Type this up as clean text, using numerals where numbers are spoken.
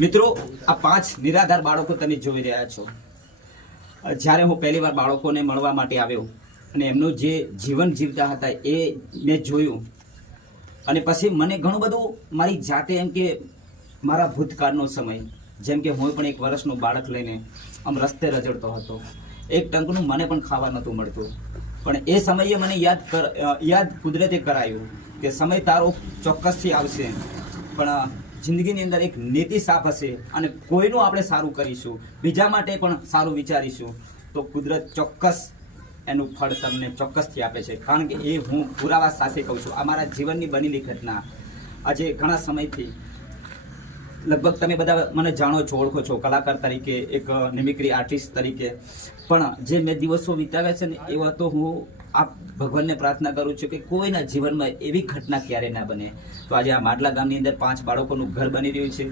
મિત્રો, આ 5 નિરાધાર બાળકો તમે જોઈ રહ્યા છો. જ્યારે હું પહેલી વાર બાળકોને મળવા માટે આવ્યો અને એમનું જે જીવન જીવતા હતા એ મેં જોયું, અને પછી મને ઘણું બધું મારી જાતે એમ કે મારા ભૂતકાળનો સમય, જેમ કે હું પણ 1 વર્ષનું બાળક લઈને આમ રસ્તે રજડતો હતો. એક ટંકનું મને પણ ખાવા નહોતું મળતું, પણ એ સમયે મને યાદ કુદરતે કરાયું કે સમય તારો ચોક્કસથી આવશે, પણ જિંદગીની અંદર એક નીતિ સાફ હશે અને કોઈનું આપણે સારું કરીશું, બીજા માટે પણ સારું વિચારીશું, તો કુદરત ચોક્કસ એનું ફળ તમને ચોક્કસથી આપે છે. કારણ કે એ હું પુરાવા સાથે કહું છું. આ મારા જીવનની બનેલી ઘટના. આજે ઘણા સમયથી લગભગ તમે બધા મને જાણો છો, ઓળખો છો કલાકાર તરીકે, એક મિમિક્રી આર્ટિસ્ટ તરીકે, પણ જે મેં દિવસો વિતાવ્યા છે ને એવા તો હું આ ભગવાનને પ્રાર્થના કરું છું કે કોઈના જીવનમાં એવી ઘટના ક્યારે ના બને. તો આજે આ માટલા ગામની અંદર 5 બાળકોનું ઘર બની રહ્યું છે.